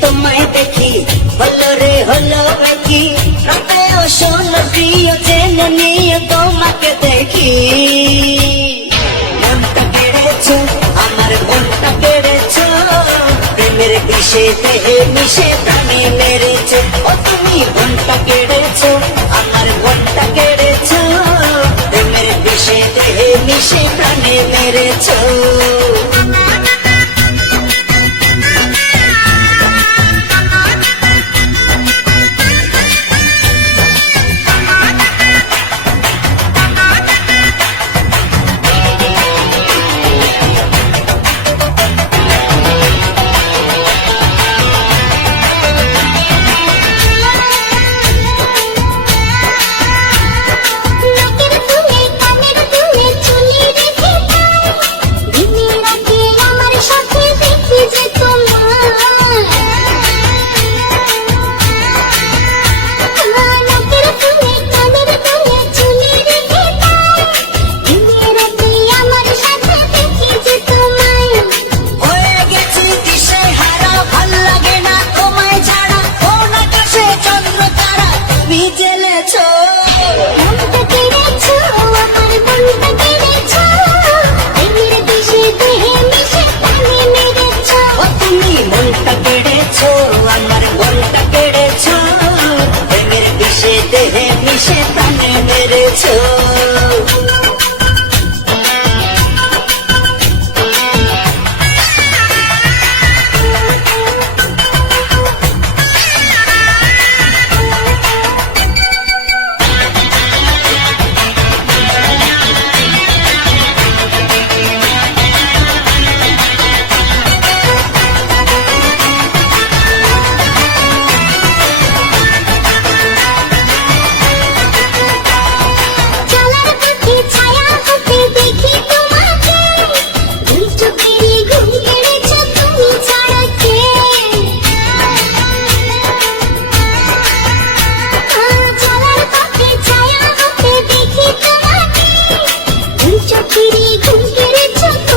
তোমায় দেখি হলো রে হলো কি রাতেও শোনো প্রিয় জেনে নিয়ে তোমাকে দেখি মনটা কেড়েছো আমার মনটা কেড়েছো প্রেমের বিষে দেহে মিশে প্রাণে মেরেছো ও তুমি মনটা কেড়েছো আমার মনটা কেড়েছো প্রেমের বিষে দেহে মিশে প্রাণে মেরেছো আমার মনটা কেড়েছো প্রেমের বিষে দেহে মিশে প্রাণে মেরেছো ঘুম কেড়েছো